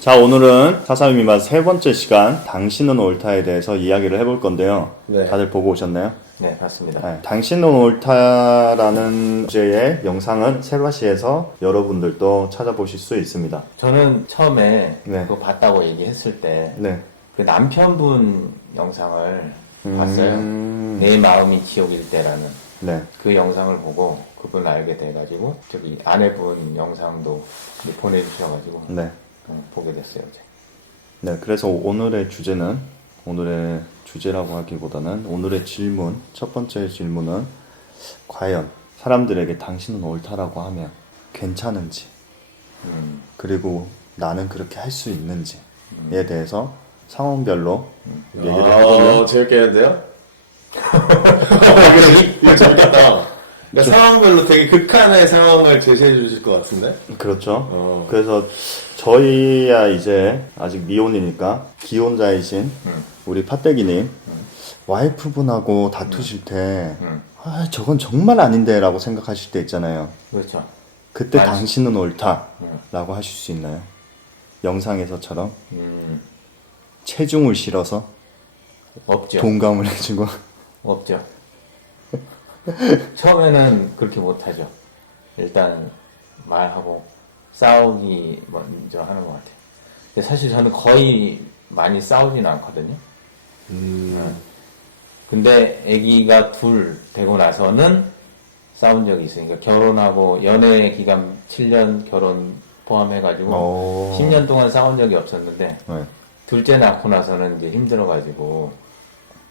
자, 오늘은 사사미마 세 번째 시간 당신은 옳다에 대해서 이야기를 해볼 건데요. 네. 다들 보고 오셨나요? 네, 맞습니다. 네, 당신은 옳다라는 주제의 영상은 셀바시에서 여러분들도 찾아보실 수 있습니다. 저는 처음에 네. 그거 봤다고 얘기했을 때 네. 그 남편분 영상을 봤어요. 내 마음이 지옥일 때라는 네. 그 영상을 보고 그분을 알게 돼가지고 저기 아내분 영상도 이제 보내주셔가지고 네. 보게 됐어요. 이제. 네, 그래서 오늘의 주제라고 하기보다는 오늘의 질문, 첫 번째 질문은 과연 사람들에게 당신은 옳다라고 하면 괜찮은지, 그리고 나는 그렇게 할 수 있는지에 대해서 상황별로 얘기를 해보면 재밌게 했는데요? 이거 재밌겠다. 그러니까 상황별로 되게 극한의 상황을 제시해 주실 것 같은데? 그렇죠. 그래서 저희야 이제 아직 미혼이니까 기혼자이신 우리 파떼기님 와이프분하고 다투실 때 아, 저건 정말 아닌데 라고 생각하실 때 있잖아요. 그렇죠. 그때 맞지. 당신은 옳다 라고 하실 수 있나요? 영상에서처럼 체중을 실어서 없죠. 동감을 해주고 없죠. 처음에는 그렇게 못하죠. 일단 말하고 싸우기 먼저 하는 것 같아요. 근데 사실 저는 거의 많이 싸우진 않거든요. 근데 아기가 둘 되고 나서는 싸운 적이 있어요. 그러니까 결혼하고 연애 기간 7년 결혼 포함해가지고 10년 동안 싸운 적이 없었는데 네. 둘째 낳고 나서는 이제 힘들어가지고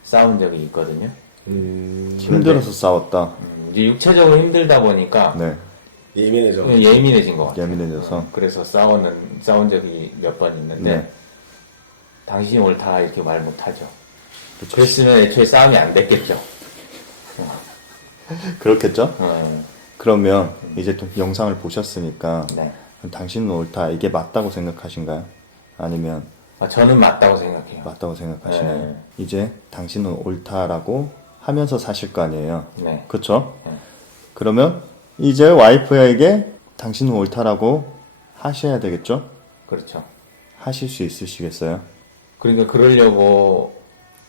싸운 적이 있거든요. 힘들어서 싸웠다. 이제 육체적으로 힘들다 보니까 네. 예민해져. 예민해진 것 같아요. 예민해져서. 그래서 싸운 적이 몇 번 있는데 네. 당신이 옳다 이렇게 말 못하죠. 그쵸. 그랬으면 애초에 싸움이 안 됐겠죠. 그렇겠죠? 어, 그러면 이제 또 영상을 보셨으니까 네. 당신은 옳다 이게 맞다고 생각하신가요? 아니면 저는 맞다고 생각해요. 맞다고 생각하시나요? 네. 이제 당신은 옳다라고 하면서 사실 거 아니에요? 네. 그쵸? 네. 그러면 이제 와이프에게 당신은 옳다라고 하셔야 되겠죠? 그렇죠. 하실 수 있으시겠어요? 그러니까 그러려고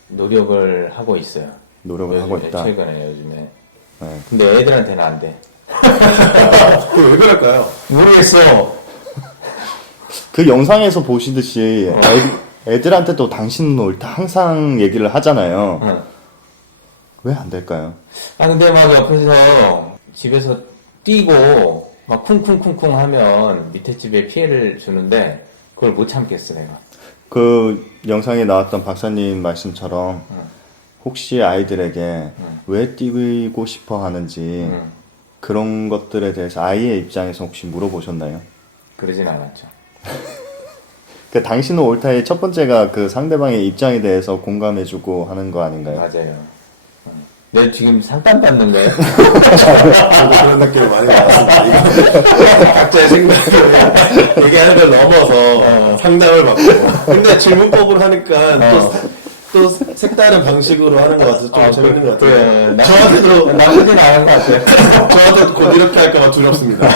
노력을 하고 있어요. 노력을 하고 있다. 최근에 요즘에. 네. 근데 애들한테는 안 돼. 왜 그럴까요? 모르겠어. 그 영상에서 보시듯이 애들한테 또 당신은 옳다 항상 얘기를 하잖아요. 응. 왜 안 될까요? 근데 막 옆에서 집에서 뛰고 막 쿵쿵쿵쿵 하면 밑에 집에 피해를 주는데 그걸 못 참겠어 내가. 그 영상에 나왔던 박사님 말씀처럼 혹시 아이들에게 왜 뛰고 싶어 하는지 그런 것들에 대해서 아이의 입장에서 혹시 물어보셨나요? 그러진 않았죠. 그 당신은 옳다의 첫 번째가 그 상대방의 입장에 대해서 공감해주고 하는 거 아닌가요? 맞아요. 내가 지금 상담 받는 거예요? 저도 그런 느낌 많이 받았습니다. 각자의 생각을 얘기하는 걸 넘어서 상담을 받고. 근데 질문법으로 하니까 또 색다른 방식으로 하는 것 같아서 좀 재밌는 것 같아요. 그래, 저한테도 나쁘진 않은 것 같아요. 저한테 곧 이렇게 할까봐 두렵습니다.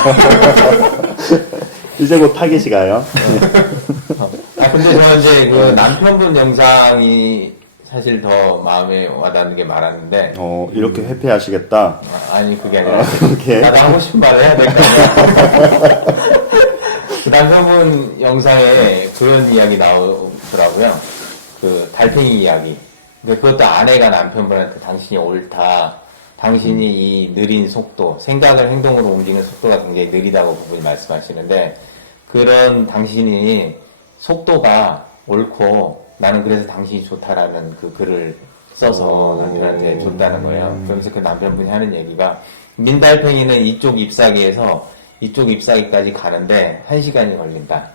이제 곧 타깃이 가요. 근데 저는 이제 그 남편분 영상이 사실 더 마음에 와닿는 게 많았는데 이렇게 회피하시겠다. 아니 그게 아니라 오케이. 나도 하고 싶은 말을 해야 될 거 아니야. 그 남편분 영상에 그런 이야기 나오더라고요. 그 달팽이 이야기. 근데 그것도 아내가 남편분한테 당신이 옳다. 당신이 이 느린 속도, 생각을 행동으로 옮기는 속도가 굉장히 느리다고 그분이 말씀하시는데 그런 당신이 속도가 옳고 나는 그래서 당신이 좋다라는 그 글을 써서 남편한테 줬다는 거예요. 그러면서 그 남편분이 하는 얘기가 민달팽이는 이쪽 잎사귀에서 이쪽 잎사귀까지 가는데 1시간이 걸린다.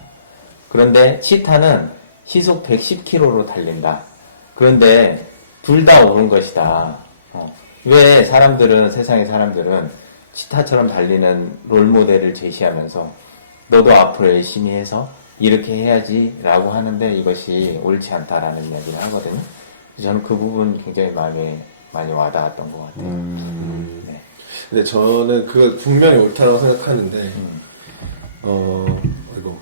그런데 치타는 시속 110km로 달린다. 그런데 둘 다 옳은 것이다. 왜 세상의 사람들은 치타처럼 달리는 롤모델을 제시하면서 너도 앞으로 열심히 해서 이렇게 해야지 라고 하는데 이것이 옳지 않다라는 이야기를 하거든요. 저는 그 부분 굉장히 마음에 많이 와닿았던 것 같아요. 네. 근데 저는 그 분명히 옳다고 생각하는데, 이거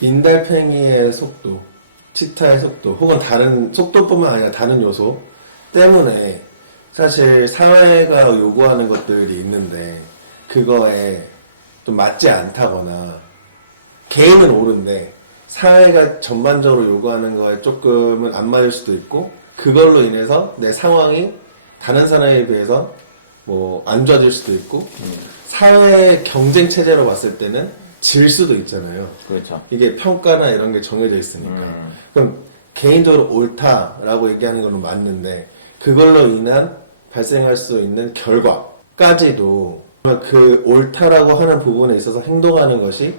인달팽이의 속도, 치타의 속도, 혹은 다른 속도뿐만 아니라 다른 요소 때문에 사실 사회가 요구하는 것들이 있는데 그거에 좀 맞지 않다거나 개인은 옳은데 사회가 전반적으로 요구하는 거에 조금은 안 맞을 수도 있고 그걸로 인해서 내 상황이 다른 사람에 비해서 뭐 안 좋아질 수도 있고 사회 경쟁 체제로 봤을 때는 질 수도 있잖아요. 그렇죠. 이게 평가나 이런 게 정해져 있으니까. 그럼 개인적으로 옳다라고 얘기하는 거는 맞는데 그걸로 인한 발생할 수 있는 결과까지도 그 옳다라고 하는 부분에 있어서 행동하는 것이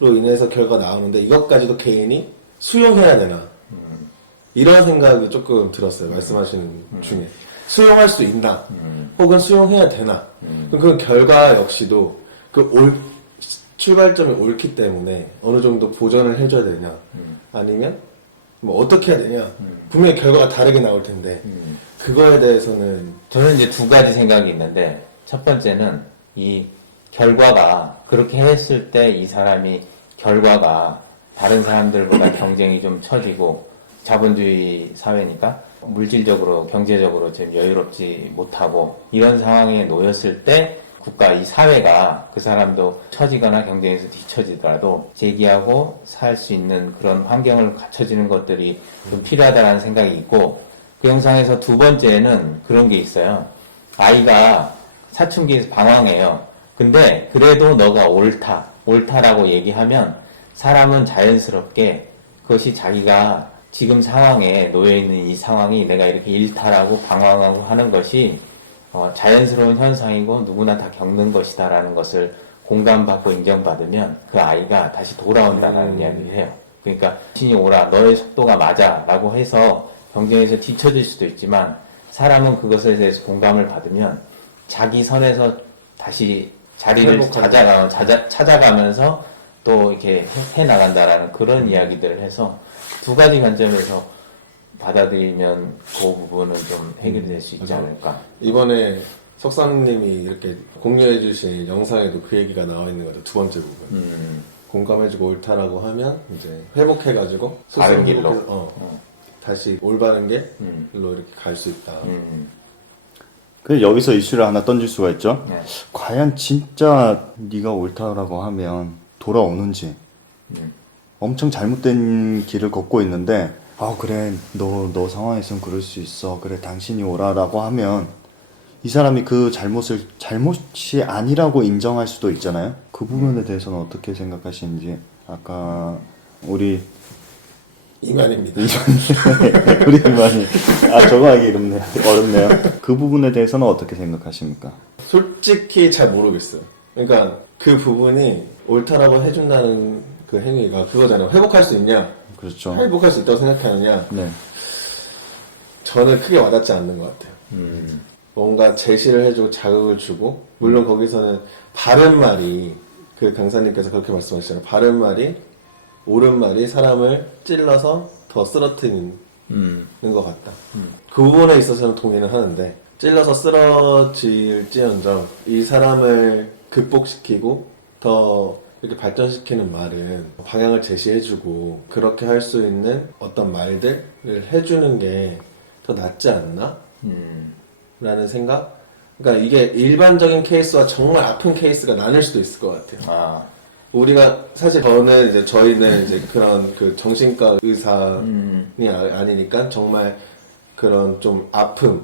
로 인해서 결과가 나오는데 이것까지도 개인이 수용해야 되나 이런 생각이 조금 들었어요. 말씀하시는 중에 수용할 수 있나 혹은 수용해야 되나 그럼 그 결과 역시도 출발점이 옳기 때문에 어느 정도 보전을 해줘야 되냐 아니면 뭐 어떻게 해야 되냐 분명히 결과가 다르게 나올 텐데 그거에 대해서는 저는 이제 두 가지 생각이 있는데 첫 번째는 이 결과가 그렇게 했을 때 이 사람이 결과가 다른 사람들보다 경쟁이 좀 처지고 자본주의 사회니까 물질적으로 경제적으로 좀 여유롭지 못하고 이런 상황에 놓였을 때 국가 이 사회가 그 사람도 처지거나 경쟁에서 뒤처지더라도 재기하고 살 수 있는 그런 환경을 갖춰지는 것들이 좀 필요하다는 생각이 있고 그 영상에서 두 번째는 그런 게 있어요. 아이가 사춘기에서 방황해요. 근데 그래도 너가 옳다라고 얘기하면 사람은 자연스럽게 그것이 자기가 지금 상황에 놓여있는 이 상황이 내가 이렇게 일탈하고 방황하고 하는 것이 자연스러운 현상이고 누구나 다 겪는 것이다라는 것을 공감받고 인정받으면 그 아이가 다시 돌아온다는 이야기를 해요. 그러니까 신이 오라 너의 속도가 맞아 라고 해서 경쟁에서 뒤처질 수도 있지만 사람은 그것에 대해서 공감을 받으면 자기 선에서 다시 자리를 찾아가면서 또 이렇게 해나간다라는 그런 이야기들을 해서 두 가지 관점에서 받아들이면 그 부분은 좀 해결될 수 있지 않을까. 이번에 석사님이 이렇게 공유해 주신 영상에도 그 얘기가 나와 있는 거죠. 두 번째 부분. 공감해주고 옳다라고 하면 이제 회복해가지고 바른 길로 다시 올바른 길로 이렇게 갈 수 있다. 그 여기서 이슈를 하나 던질 수가 있죠. 네. 과연 진짜 네가 옳다라고 하면 돌아오는지. 엄청 잘못된 길을 걷고 있는데 그래 너 상황에선 그럴 수 있어. 그래 당신이 오라라고 하면 이 사람이 그 잘못이 아니라고 인정할 수도 있잖아요. 그 부분에 대해서는 어떻게 생각하시는지. 아까 우리 이만입니다. 우리 이만이 적응하기 어렵네요. 그 부분에 대해서는 어떻게 생각하십니까? 솔직히 잘 모르겠어요. 그러니까 그 부분이 옳다라고 해준다는 그 행위가 그거잖아요. 회복할 수 있냐? 그렇죠. 회복할 수 있다고 생각하느냐? 네. 저는 크게 와닿지 않는 것 같아요. 뭔가 제시를 해주고 자극을 주고 물론 거기서는 바른 말이 그 강사님께서 그렇게 말씀하시잖아요. 바른 말이 옳은 말이 사람을 찔러서 더 쓰러뜨리는 것 같다. 그 부분에 있어서는 동의는 하는데 찔러서 쓰러질지언정 이 사람을 극복시키고 더 이렇게 발전시키는 말은 방향을 제시해주고 그렇게 할 수 있는 어떤 말들을 해주는 게 더 낫지 않나? 라는 생각? 그러니까 이게 일반적인 케이스와 정말 아픈 케이스가 나뉠 수도 있을 것 같아요. 우리가 사실 저희는 이제 그런 그 정신과 의사이 아니니까 정말 그런 좀 아픔,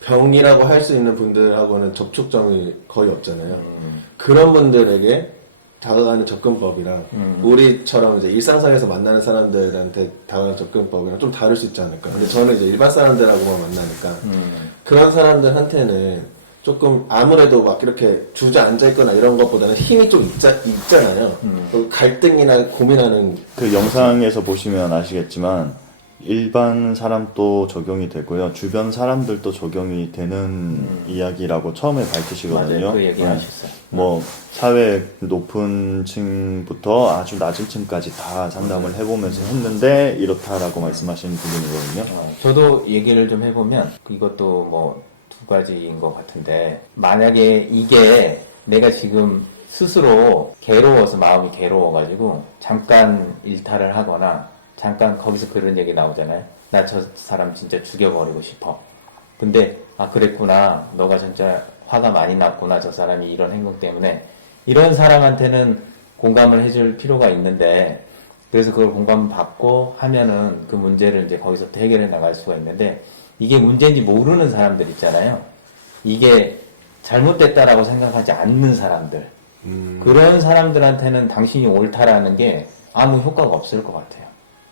병이라고 할 수 있는 분들하고는 접촉점이 거의 없잖아요. 그런 분들에게 다가가는 접근법이랑 우리처럼 이제 일상생활에서 만나는 사람들한테 다가가는 접근법이랑 좀 다를 수 있지 않을까. 근데 저는 이제 일반 사람들하고만 만나니까 그런 사람들한테는 조금 아무래도 막 이렇게 주저앉아 있거나 이런 것보다는 힘이 좀 있잖아요. 갈등이나 고민하는 그 영상에서 보시면 아시겠지만 일반 사람도 적용이 되고요. 주변 사람들도 적용이 되는 이야기라고 처음에 밝히시거든요. 맞아요. 그 얘기 하셨어요. 뭐 사회 높은 층부터 아주 낮은 층까지 다 상담을 해보면서 했는데 이렇다라고 말씀하시는 부분이거든요. 저도 얘기를 좀 해보면 이것도 뭐 두 가지인 것 같은데 만약에 이게 내가 지금 스스로 괴로워서 마음이 괴로워가지고 잠깐 일탈을 하거나 잠깐 거기서 그런 얘기 나오잖아요. 나 저 사람 진짜 죽여버리고 싶어. 근데 아 그랬구나. 너가 진짜 화가 많이 났구나. 저 사람이 이런 행동 때문에. 이런 사람한테는 공감을 해줄 필요가 있는데 그래서 그걸 공감받고 하면은 그 문제를 이제 거기서 해결해 나갈 수가 있는데 이게 문제인지 모르는 사람들 있잖아요. 이게 잘못됐다라고 생각하지 않는 사람들. 그런 사람들한테는 당신이 옳다라는 게 아무 효과가 없을 것 같아요.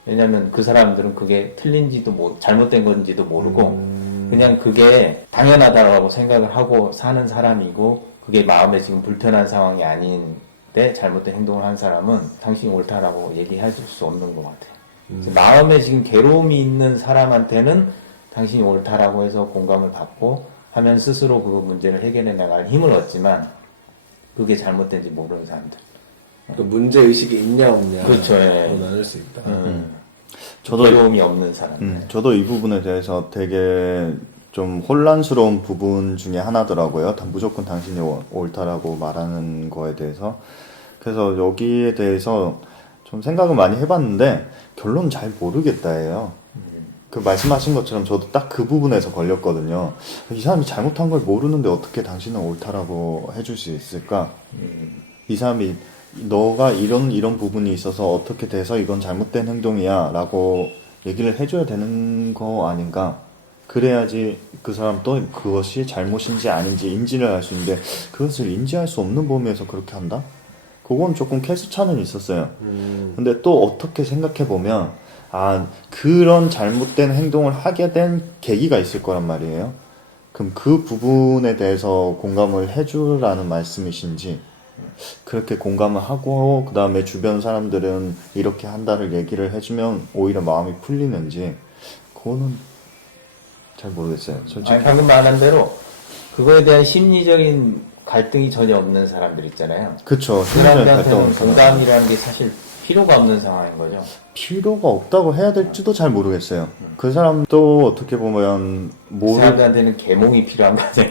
왜냐면 그 사람들은 그게 틀린지도 잘못된 건지도 모르고 그냥 그게 당연하다라고 생각을 하고 사는 사람이고 그게 마음에 지금 불편한 상황이 아닌데 잘못된 행동을 한 사람은 당신이 옳다라고 얘기해 줄 수 없는 것 같아요. 그래서 마음에 지금 괴로움이 있는 사람한테는 당신이 옳다라고 해서 공감을 받고 하면 스스로 그 문제를 해결해 나갈 힘을 얻지만 그게 잘못된지 모르는 사람들. 또 문제의식이 있냐 없냐 그렇죠. 예. 나눌 수 있다. 저도 괴로움이 없는 사람. 저도 이 부분에 대해서 되게 좀 혼란스러운 부분 중에 하나더라고요. 무조건 당신이 옳다라고 말하는 거에 대해서. 그래서 여기에 대해서 좀 생각을 많이 해봤는데 결론 잘 모르겠다예요. 그 말씀하신 것처럼 저도 딱 그 부분에서 걸렸거든요. 이 사람이 잘못한 걸 모르는데 어떻게 당신은 옳다라고 해줄 수 있을까? 이 사람이 너가 이런 부분이 있어서 어떻게 돼서 이건 잘못된 행동이야 라고 얘기를 해줘야 되는 거 아닌가? 그래야지 그 사람도 그것이 잘못인지 아닌지 인지를 할 수 있는데 그것을 인지할 수 없는 범위에서 그렇게 한다? 그건 조금 캐스차는 있었어요. 근데 또 어떻게 생각해보면 그런 잘못된 행동을 하게 된 계기가 있을 거란 말이에요. 그럼 그 부분에 대해서 공감을 해주라는 말씀이신지 그렇게 공감을 하고 그 다음에 주변 사람들은 이렇게 한다를 얘기를 해주면 오히려 마음이 풀리는지 그거는 잘 모르겠어요. 솔직히. 방금 말한 대로 그거에 대한 심리적인 갈등이 전혀 없는 사람들 있잖아요. 그쵸. 그 사람들한테는 공감이라는 게 사실 필요가 없는 상황인 거죠. 필요가 없다고 해야 될지도 잘 모르겠어요. 그 사람도 어떻게 보면 그 사람들한테는 계몽이 필요한 거죠.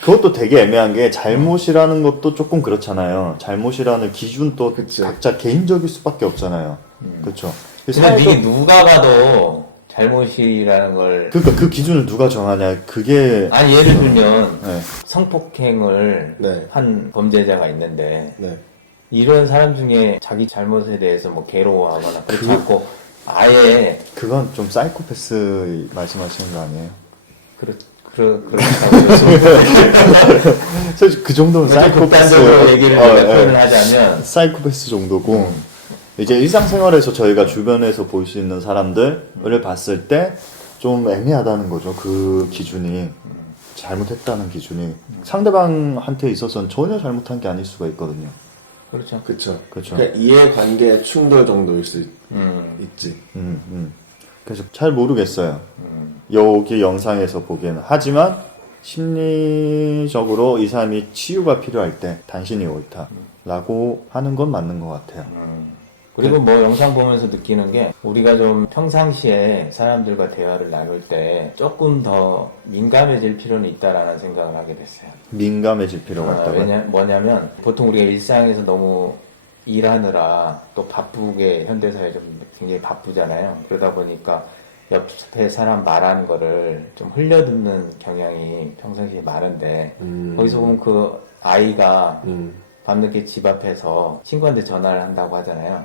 그것도 되게 애매한 게 잘못이라는 것도 조금 그렇잖아요. 잘못이라는 기준도 각자 개인적일 수밖에 없잖아요. 그렇죠. 근데 이게 누가 봐도 잘못이라는 걸 그러니까 그 기준을 누가 정하냐 그게 아니 예를 들면 네. 성폭행을 네. 한 범죄자가 있는데 네. 이런 사람 중에 자기 잘못에 대해서 뭐 괴로워하거나 그렇지 않고 아예 그건 좀 사이코패스 말씀하시는 거 아니에요? 그렇다고 사실 그 정도는 사이코패스 극단적으로 얘기를 표현을 하자면 사이코패스 정도고 이제 일상생활에서 저희가 주변에서 볼 수 있는 사람들을 봤을 때 좀 애매하다는 거죠. 그 기준이 잘못했다는 기준이 상대방한테 있어서는 전혀 잘못한 게 아닐 수가 있거든요. 그렇죠. 그렇죠. 그렇죠. 그러니까 이해관계 충돌 정도일 수 있지. 그래서 잘 모르겠어요. 여기 영상에서 보기에는. 하지만 심리적으로 이 사람이 치유가 필요할 때 당신이 옳다라고 하는 건 맞는 것 같아요. 그리고 뭐 영상 보면서 느끼는 게 우리가 좀 평상시에 사람들과 대화를 나눌 때 조금 더 민감해질 필요는 있다라는 생각을 하게 됐어요. 민감해질 필요가 있다고요? 뭐냐면 보통 우리가 일상에서 너무 일하느라 또 바쁘게 현대사회 좀 굉장히 바쁘잖아요. 그러다 보니까 옆에 사람 말하는 거를 좀 흘려듣는 경향이 평상시에 많은데 거기서 보면 그 아이가 밤늦게 집 앞에서 친구한테 전화를 한다고 하잖아요.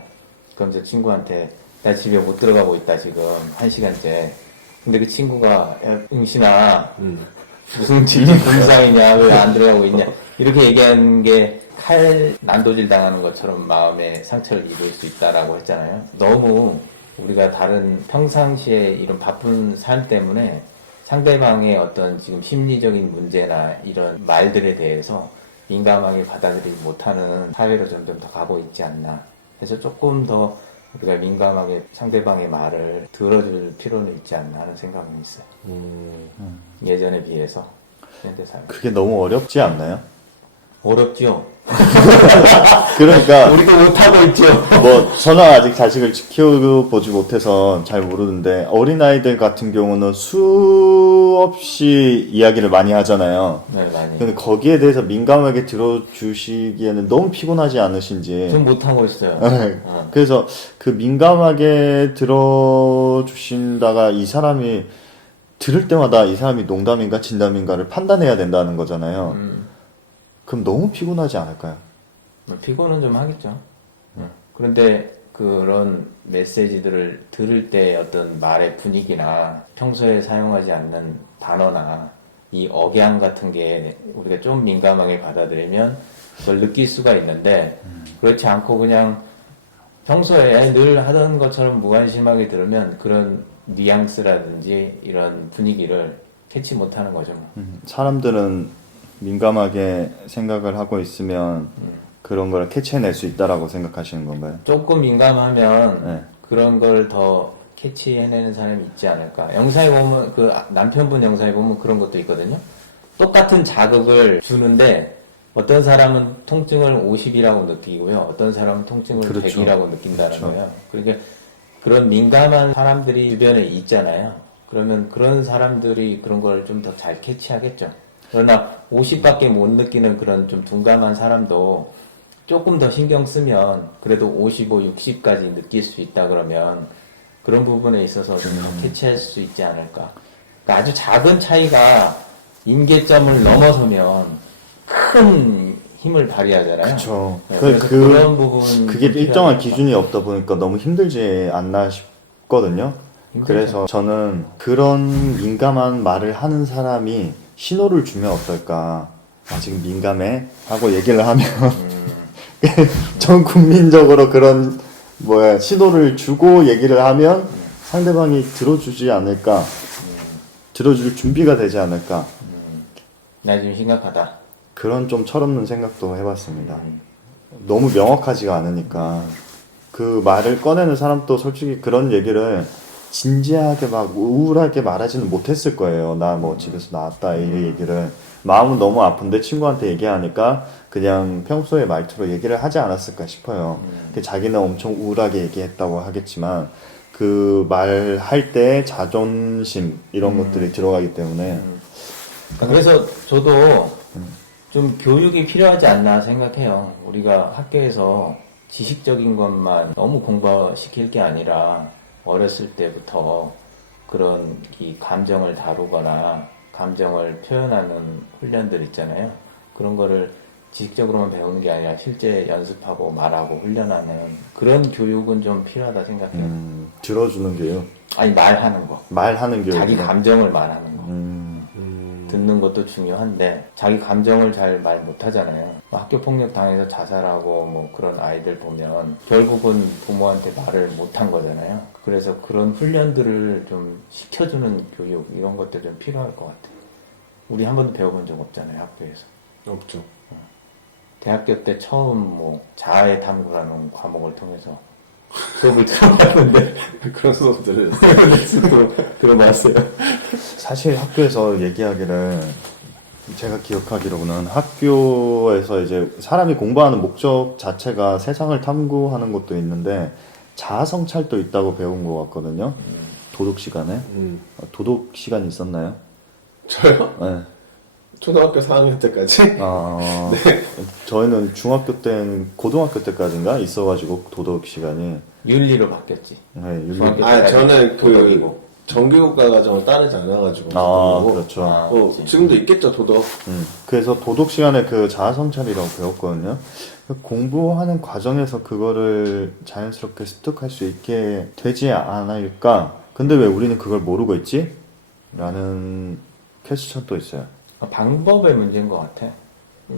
그럼 저 친구한테 나 집에 못 들어가고 있다 지금 1시간째. 근데 그 친구가 야, 응신아 무슨 집이 불상이냐 왜 안 들어가고 있냐 이렇게 얘기하는 게 칼 난도질 당하는 것처럼 마음에 상처를 입을 수 있다라고 했잖아요. 너무 우리가 다른 평상시에 이런 바쁜 삶 때문에 상대방의 어떤 지금 심리적인 문제나 이런 말들에 대해서 민감하게 받아들이지 못하는 사회로 점점 더 가고 있지 않나. 그래서 조금 더 우리가 민감하게 상대방의 말을 들어줄 필요는 있지 않나 하는 생각은 있어요. 예전에 비해서 현대사회. 그게 너무 어렵지 않나요? 어렵죠. 그러니까 우리도 못하고 있죠. 뭐 저는 아직 자식을 키워보지 못해서 잘 모르는데 어린아이들 같은 경우는 수없이 이야기를 많이 하잖아요. 네, 많이. 근데 거기에 대해서 민감하게 들어주시기에는 너무 피곤하지 않으신지. 좀 못하고 있어요. 네. 어. 그래서 그 민감하게 들어주신다가 이 사람이 들을 때마다 이 사람이 농담인가 진담인가를 판단해야 된다는 거잖아요. 그럼 너무 피곤하지 않을까요? 피곤은 좀 하겠죠. 그런데 그런 메시지들을 들을 때 어떤 말의 분위기나 평소에 사용하지 않는 단어나 이 억양 같은 게 우리가 좀 민감하게 받아들이면 그걸 느낄 수가 있는데 그렇지 않고 그냥 평소에 늘 하던 것처럼 무관심하게 들으면 그런 뉘앙스라든지 이런 분위기를 캐치 못하는 거죠. 사람들은 민감하게 생각을 하고 있으면 그런 걸 캐치해낼 수 있다라고 생각하시는 건가요? 조금 민감하면 네. 그런 걸 더 캐치해내는 사람이 있지 않을까. 영상에 보면 그 남편분 영상에 보면 그런 것도 있거든요. 똑같은 자극을 주는데 어떤 사람은 통증을 50이라고 느끼고요. 어떤 사람은 통증을 그렇죠. 100이라고 느낀다는 그렇죠. 거예요. 그러니까 그런 민감한 사람들이 주변에 있잖아요. 그러면 그런 사람들이 그런 걸 좀 더 잘 캐치하겠죠. 그러나 50밖에 못 느끼는 그런 좀 둔감한 사람도 조금 더 신경 쓰면 그래도 55, 60까지 느낄 수 있다 그러면 그런 부분에 있어서 좀 더 캐치할 수 있지 않을까. 그러니까 아주 작은 차이가 임계점을 넘어서면 큰 힘을 발휘하잖아요. 그렇죠. 네, 그래서 그런 부분 그게 일정한 기준이 없다 보니까 너무 힘들지 않나 싶거든요. 힘들죠. 그래서 저는 그런 민감한 말을 하는 사람이 신호를 주면 어떨까. 아, 지금 민감해? 하고 얘기를 하면 전 국민적으로 그런 신호를 주고 얘기를 하면 상대방이 들어주지 않을까. 들어줄 준비가 되지 않을까. 나 지금 심각하다. 그런 좀 철없는 생각도 해봤습니다. 너무 명확하지가 않으니까 그 말을 꺼내는 사람도 솔직히 그런 얘기를 진지하게 막 우울하게 말하지는 못했을 거예요. 나 뭐 집에서 나왔다 이 얘기를 마음은 너무 아픈데 친구한테 얘기하니까 그냥 평소의 말투로 얘기를 하지 않았을까 싶어요. 자기는 엄청 우울하게 얘기했다고 하겠지만 그 말할 때 자존심 이런 것들이 들어가기 때문에 그래서 저도 좀 교육이 필요하지 않나 생각해요. 우리가 학교에서 지식적인 것만 너무 공부시킬 게 아니라 어렸을 때부터 그런 이 감정을 다루거나 감정을 표현하는 훈련들 있잖아요. 그런 거를 지식적으로만 배우는 게 아니라 실제 연습하고 말하고 훈련하는 그런 교육은 좀 필요하다 생각해요. 들어주는 게요. 아니 말하는 거. 말하는 게 자기 감정을 말하는 거. 듣는 것도 중요한데 자기 감정을 잘 말 못하잖아요. 학교 폭력 당해서 자살하고 뭐 그런 아이들 보면 결국은 부모한테 말을 못한 거잖아요. 그래서 그런 훈련들을 좀 시켜주는 교육 이런 것들 좀 필요할 것 같아요. 우리 한 번도 배워본 적 없잖아요, 학교에서. 없죠. 대학교 때 처음 뭐 자아의 탐구라는 과목을 통해서 수업을 들어봤는데 그런 수업들을 들어봤어요. 사실 학교에서 얘기하기를 제가 기억하기로는 학교에서 이제 사람이 공부하는 목적 자체가 세상을 탐구하는 것도 있는데 자아 성찰도 있다고 배운 것 같거든요. 도덕 시간에. 도덕 시간이 있었나요? 저요? 네. 초등학교 4학년 때까지? 저희는 중학교 때, 고등학교 때까지인가 있어가지고 도덕 시간이. 윤리로 바뀌었지. 네, 윤리. 중학교 아, 저는 도덕이고. 정규국가 과정을 따르지 않아가지고. 그렇죠. 아, 그렇지. 지금도 있겠죠, 도덕. 그래서 도덕 시간에 그 자아 성찰이라고 배웠거든요. 공부하는 과정에서 그거를 자연스럽게 습득할 수 있게 되지 않을까? 근데 왜 우리는 그걸 모르고 있지? 라는 퀘스천도 있어요. 방법의 문제인 것 같아.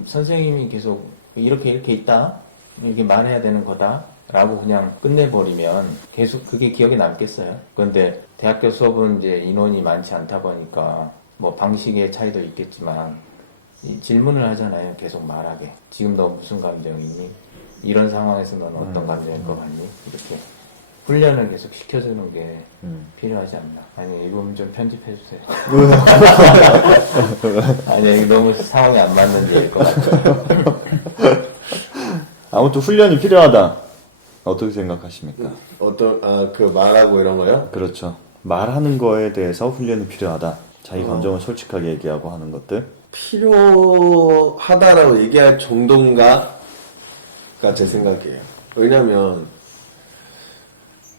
선생님이 계속 이렇게 있다, 이렇게 말해야 되는 거다 라고 그냥 끝내버리면 계속 그게 기억에 남겠어요. 그런데 대학교 수업은 이제 인원이 많지 않다 보니까 뭐 방식의 차이도 있겠지만 이 질문을 하잖아요. 계속 말하게. 지금 너 무슨 감정이니? 이런 상황에서 너는 어떤 감정일 것 같니? 이렇게 훈련을 계속 시켜주는 게 필요하지 않나. 아니, 이 부분 좀 편집해주세요. 아니, 이게 너무 상황이 안 맞는 얘기일 것 같아요. 아무튼 훈련이 필요하다. 어떻게 생각하십니까? 그 말하고 이런 거요? 그렇죠. 말하는 거에 대해서 훈련이 필요하다. 자기 감정을 솔직하게 얘기하고 하는 것들. 필요하다라고 얘기할 정도인가가 제 생각이에요. 왜냐면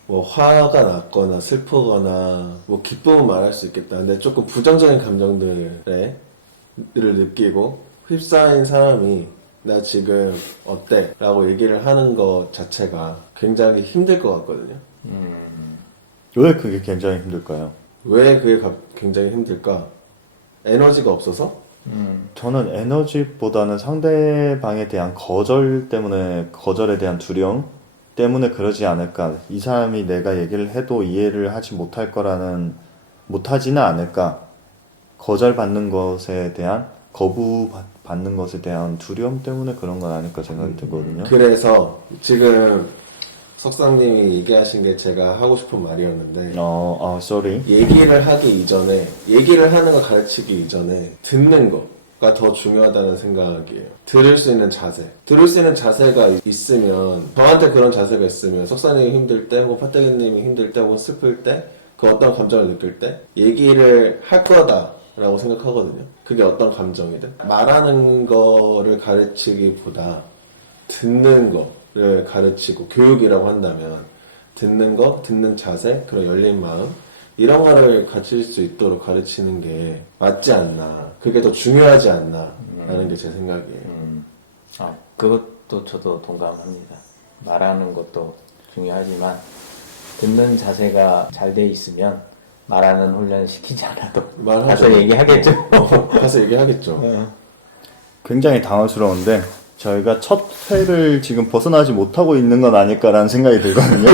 뭐 화가 났거나 슬프거나 뭐 기쁨은 말할 수 있겠다. 근데 조금 부정적인 감정들을 느끼고 휩싸인 사람이 나 지금 어때? 라고 얘기를 하는 것 자체가 굉장히 힘들 것 같거든요. 왜 그게 굉장히 힘들까요? 왜 그게 굉장히 힘들까? 에너지가 없어서? 저는 에너지보다는 상대방에 대한 거절에 대한 두려움 때문에 그러지 않을까. 이 사람이 내가 얘기를 해도 이해를 하지 못하지는 않을까. 거절받는 것에 대한, 거부받는 것에 대한 두려움 때문에 그런 건 아닐까 생각이 들거든요. 그래서 지금 석상님이 얘기하신 게 제가 하고 싶은 말이었는데, sorry. 얘기를 하는 거 가르치기 이전에 듣는 거가 더 중요하다는 생각이에요. 들을 수 있는 자세가 있으면, 저한테 그런 자세가 있으면 석사님이 힘들 때, 혹은 파떼기님이 힘들 때, 혹은 슬플 때, 그 어떤 감정을 느낄 때 얘기를 할 거다라고 생각하거든요. 그게 어떤 감정이든. 말하는 거를 가르치기보다 듣는 거를 가르치고, 교육이라고 한다면 듣는 거, 듣는 자세, 그런 열린 마음, 이런 거를 가르칠 수 있도록 가르치는 게 맞지 않나. 그게 더 중요하지 않나 라는 게 제 생각이에요. 그것도 저도 동감합니다. 말하는 것도 중요하지만 듣는 자세가 잘 돼 있으면 말하는 훈련을 시키지 않아도 말하죠. 가서 얘기하겠죠. 가서 얘기하겠죠. 굉장히 당황스러운데 저희가 첫 회를 지금 벗어나지 못하고 있는 건 아닐까라는 생각이 들거든요.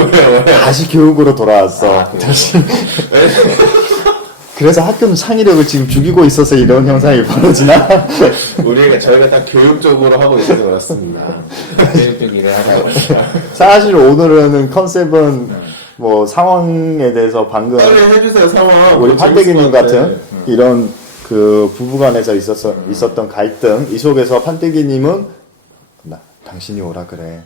다시 교육으로 돌아왔어. 다시. 그래서 학교는 창의력을 지금 죽이고 있어서 이런 현상이 벌어지나? 저희가 딱 교육적으로 하고 있어서 그렇습니다. 교육적 일을 하다 보니까. 사실 오늘은 컨셉은 뭐 상황에 대해서 방금 빨리 해주세요, 상황. 우리 판때기님 재밌을 것 같은 이런 그 부부간에서 있었던 갈등, 이 속에서 판때기님은 당신이 오라 그래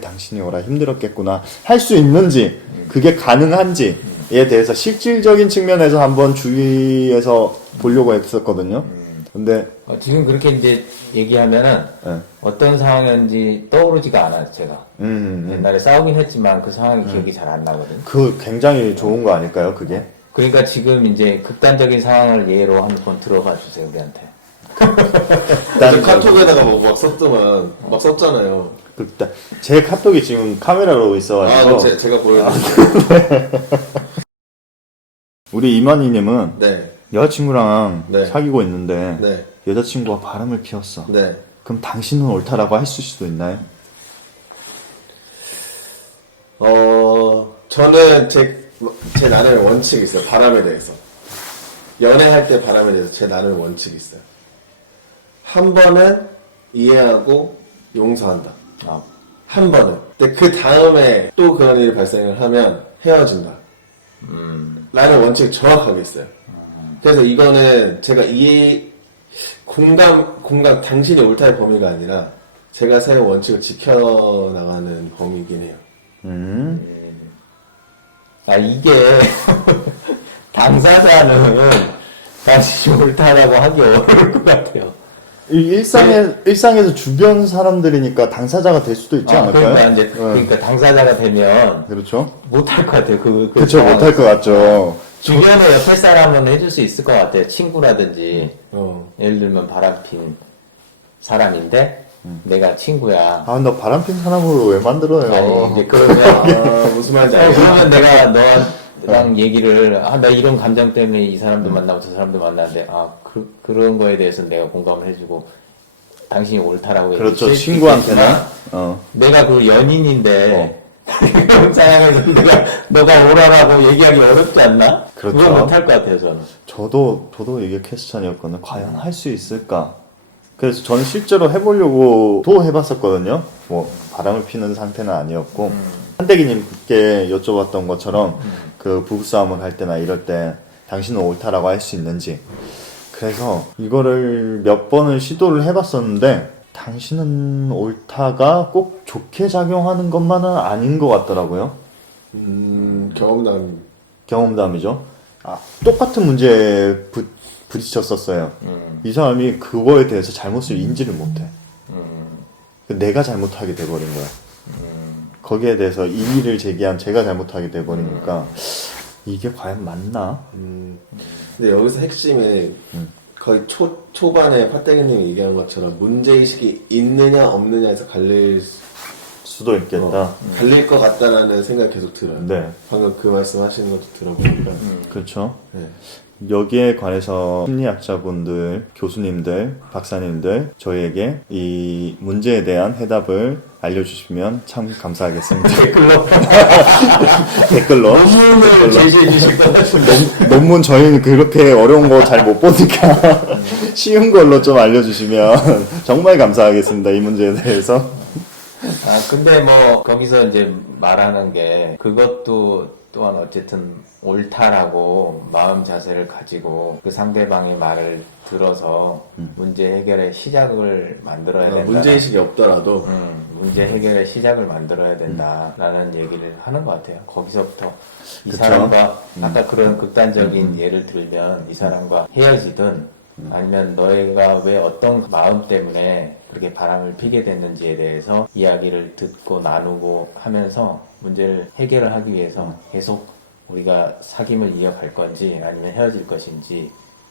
당신이 오라 힘들었겠구나 할 수 있는지, 그게 가능한지에 대해서 실질적인 측면에서 한번 주의해서 보려고 했었거든요. 근데 지금 그렇게 이제 얘기하면은 어떤 상황이었는지 떠오르지가 않아요, 제가. 옛날에 싸우긴 했지만 그 상황이 기억이 잘 안 나거든요. 그 굉장히 좋은 거 아닐까요, 그게? 그러니까 지금 이제 극단적인 상황을 예로 한번 들어봐 주세요, 우리한테. 일단 카톡에다가 막 썼잖아요. 일단 제 카톡이 지금 카메라로 있어가지고 제가 보여드릴게요. 우리 이만희님은 네. 여자친구랑 네. 사귀고 있는데 네. 여자친구가 바람을 피웠어. 네. 그럼 당신은 옳다라고 할 수도 있나요? 저는 제 나름의 원칙이 있어요. 바람에 대해서. 연애할 때 바람에 대해서 제 나름의 원칙이 있어요. 한 번은 이해하고 용서한다. 한 번은. 근데 그 다음에 또 그런 일이 발생을 하면 헤어진다. 라는 원칙이 정확하게 있어요. 그래서 이거는 제가 공감, 당신이 옳다의 범위가 아니라 제가 세운 원칙을 지켜나가는 범위이긴 해요. 이게 당사자는 당신이 옳다라고 하기 어려울 것 같아요. 일상에서 주변 사람들이니까 당사자가 될 수도 있지 않을까요? 그러니까 당사자가 되면 그렇죠. 못할 것 같아요. 그렇죠. 못할 것 같죠. 주변에 옆에 사람은 해줄 수 있을 것 같아요. 친구라든지 예를 들면 바람핀 사람인데 내가 친구야. 나 바람핀 사람으로 왜 만들어요? 아니 이제 그러면 무슨 말인지 알겠어. 그러면 내가 너랑 얘기를 나 이런 감정 때문에 이 사람도 만나고 저 사람도 만나는데 그런 거에 대해서 내가 공감을 해주고 당신이 옳다라고 그렇죠. 얘기할 수 친구한테는 있겠지만 내가 그 연인인데 상황에서 너가 오라라고 얘기하기 어렵지 않나? 그렇죠. 그걸 못할 것 같아요 저는. 저도 이게 퀘스천이었거든요. 과연 할 수 있을까? 그래서 저는 실제로 해보려고도 해봤었거든요. 뭐 바람을 피는 상태는 아니었고 한대기님께 여쭤봤던 것처럼 그 부부싸움을 할 때나 이럴 때 당신은 옳다라고 할 수 있는지, 그래서 이거를 몇 번을 시도를 해봤었는데 당신은 옳다가 꼭 좋게 작용하는 것만은 아닌 것 같더라고요. 경험담이죠. 똑같은 문제에 부딪혔었어요. 이 사람이 그거에 대해서 잘못을 인지를 못해. 내가 잘못하게 돼버린 거야. 거기에 대해서 이의를 제기한 제가 잘못하게 돼버리니까 이게 과연 맞나? 근데 여기서 핵심이 거의 초반에 파떼기님이 얘기한 것처럼 문제의식이 있느냐 없느냐에서 갈릴 수도 있겠다. 갈릴 것 같다라는 생각이 계속 들어요. 네. 방금 그 말씀하시는 것도 들어보니까. 그렇죠. 네. 여기에 관해서 심리학자분들, 교수님들, 박사님들 저희에게 이 문제에 대한 해답을 알려주시면 참 감사하겠습니다. 댓글로 논문을 제시해 주실 것 같은데. 논문 저희는 그렇게 어려운 거 잘 못 보니까 쉬운 걸로 좀 알려주시면 정말 감사하겠습니다. 이 문제에 대해서. 근데 뭐 거기서 이제 말하는 게 그것도 또한 어쨌든 옳다라고 마음 자세를 가지고 그 상대방의 말을 들어서 문제 해결의 시작을 만들어야 된다. 문제의식이 없더라도 문제 해결의 시작을 만들어야 된다라는 얘기를 하는 것 같아요. 거기서부터 이 그쵸? 사람과 아까 그런 극단적인 예를 들면 이 사람과 헤어지든 아니면 너희가 왜 어떤 마음 때문에 그렇게 바람을 피게 됐는지에 대해서 이야기를 듣고 나누고 하면서 문제를 해결을 하기 위해서 계속 우리가 사귐을 이어갈 건지 아니면 헤어질 것인지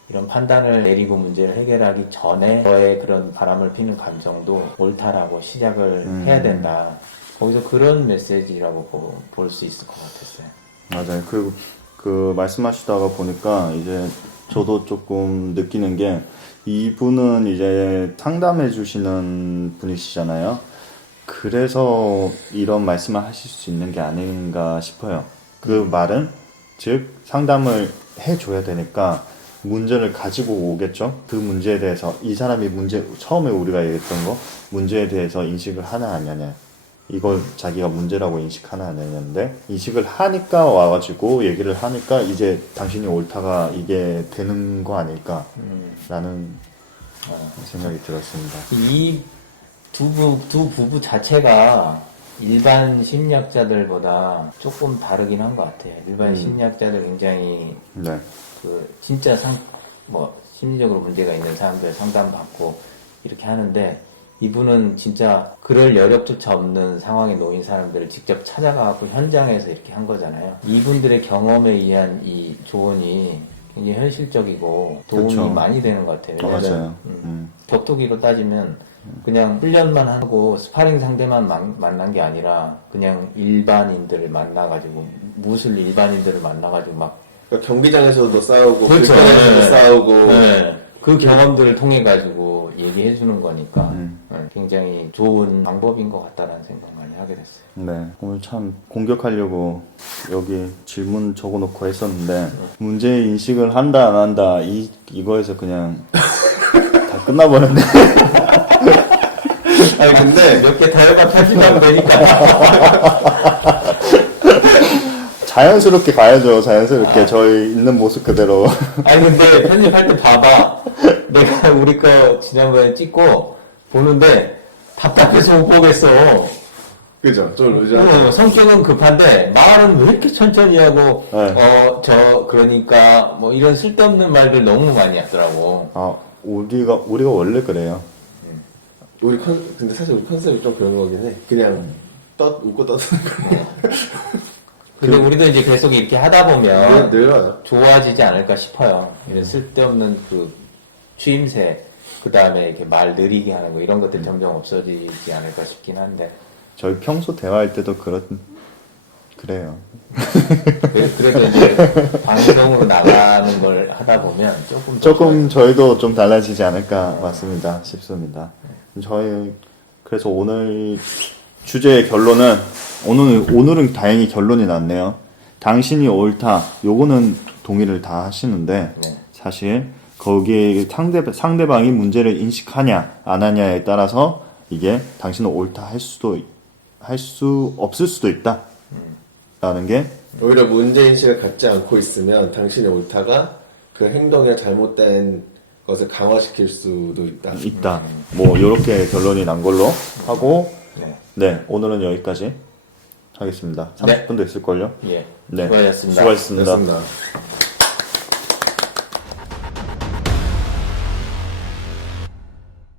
이런 판단을 내리고 문제를 해결하기 전에 너의 그런 바람을 피는 감정도 옳다라고 시작을 해야 된다. 거기서 그런 메시지라고 볼 수 있을 것 같았어요. 맞아요. 그리고 그 말씀하시다가 보니까 이제 저도 조금 느끼는 게 이분은 이제 상담해 주시는 분이시잖아요. 그래서 이런 말씀을 하실 수 있는 게 아닌가 싶어요. 그 말은 즉 상담을 해줘야 되니까 문제를 가지고 오겠죠. 그 문제에 대해서 이 사람이 처음에 우리가 얘기했던 거 문제에 대해서 인식을 하나 안 하냐, 이걸 자기가 문제라고 인식하나 안 하냐인데 인식을 하니까 와가지고 얘기를 하니까 이제 당신이 옳다가 이게 되는 거 아닐까 라는 생각이 들었습니다. 이 두 부부 자체가 일반 심리학자들보다 조금 다르긴 한 것 같아요. 일반 심리학자들 굉장히 네. 진짜 심리적으로 문제가 있는 사람들 상담받고 이렇게 하는데 이분은 진짜 그럴 여력조차 없는 상황에 놓인 사람들을 직접 찾아가고 현장에서 이렇게 한 거잖아요. 이분들의 경험에 의한 이 조언이 굉장히 현실적이고 도움이 그쵸. 많이 되는 것 같아요. 맞아요. 격투기로 따지면 그냥 훈련만 하고 스파링 상대만 만난 게 아니라 그냥 일반인들을 만나가지고 무술 일반인들을 만나가지고 막 그러니까 경기장에서도 싸우고 그렇죠. 불편에서도 네. 싸우고 네. 그 경험들을 통해 가지고 얘기해 주는 거니까 굉장히 좋은 방법인 것 같다라는 생각 많이 하게 됐어요. 네, 오늘 참 공격하려고 여기 질문 적어놓고 했었는데 문제 인식을 한다 안 한다 이거에서 그냥 다 끝나버렸네. 아니 근데 몇 개 다혈가 편집하면 되니까. 자연스럽게 가야죠. 자연스럽게 저희 있는 모습 그대로. 아니 근데 편집할 때 봐봐. 내가 우리 거 지난번에 찍고 보는데 답답해서 못 보겠어. 그죠? 좀 루즈한 성격은 급한데 말은 왜 이렇게 천천히 하고 네. 그러니까 뭐 이런 쓸데없는 말들 너무 많이 하더라고. 우리가 원래 그래요. 근데 사실 우리 컨셉이 좀 그런 거긴 해. 그냥 웃고 떠드는 거예요. 근데 우리도 이제 계속 이렇게 하다 보면 늘어요. 좋아지지 않을까 싶어요. 이런 쓸데없는 그 추임새, 그 다음에 이렇게 말 느리게 하는 거 이런 것들 점점 없어지지 않을까 싶긴 한데. 저희 평소 대화할 때도 그래요. 그래도 이제 방송으로 나가는 걸 하다 보면 조금 저희도 좀 달라지지 않을까 맞습니다. 싶습니다. 그래서 오늘 주제의 결론은 오늘은 다행히 결론이 났네요. 당신이 옳다. 요거는 동의를 다 하시는데 네. 사실 거기에 상대방이 문제를 인식하냐 안 하냐에 따라서 이게 당신은 옳다 할 수 없을 수도 있다. 라는 게 오히려 문제인식을 갖지 않고 있으면 당신의 옳다가 그 행동이 잘못된 것을 강화시킬 수도 있다. 있다. 뭐 요렇게 결론이 난 걸로 하고 네. 네, 오늘은 여기까지 하겠습니다. 네. 30분 됐을걸요? 예. 네. 수고하셨습니다. 수고하셨습니다. 됐습니다.